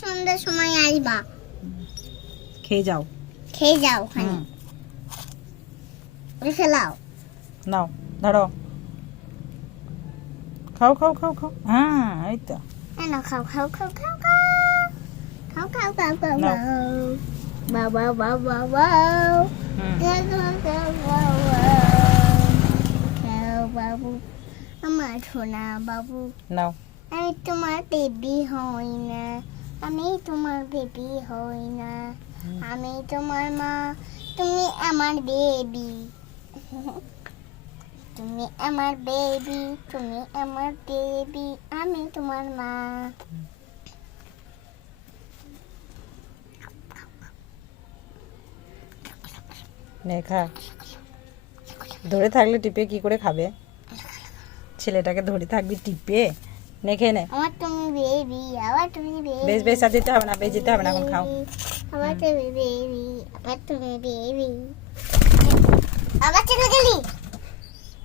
সন্ধ্যার সময় আসবা, খেয়ে যাও। খেয়ে যাও, ওখানে খেলাও। নাও ধরো, খাও খাও খাও খাও। হ্যাঁ এই তো। না, খাও খাও খাও খাও খাও খাও খাও খাও খাও নাও। বাও বাও বাও বাও বাও হুম। খাও বাবু, আমার সোনা বাবু। নাও। আমি তোমার বেবি হই না, আমি তোমার বেবি হই না, আমি তোমার মা, তুমি আমার বেবি। তুমি আমার বেবি, তুমি আমার বেবি, আমি তোমার মা। নে খা। ধরে থাকলে টিপে কি করে খাবে? ছেলেটাকে ধরে থাকবি টিপে। নে খেয়ে নে। আমার তুমি বেবি, আবার তুমি বেবি। বেশ বেশ আর যেতে হবে না, বেশ যেতে হবে না, এখন খাও। আবার তুমি বেবি, আবার তুমি বেবি।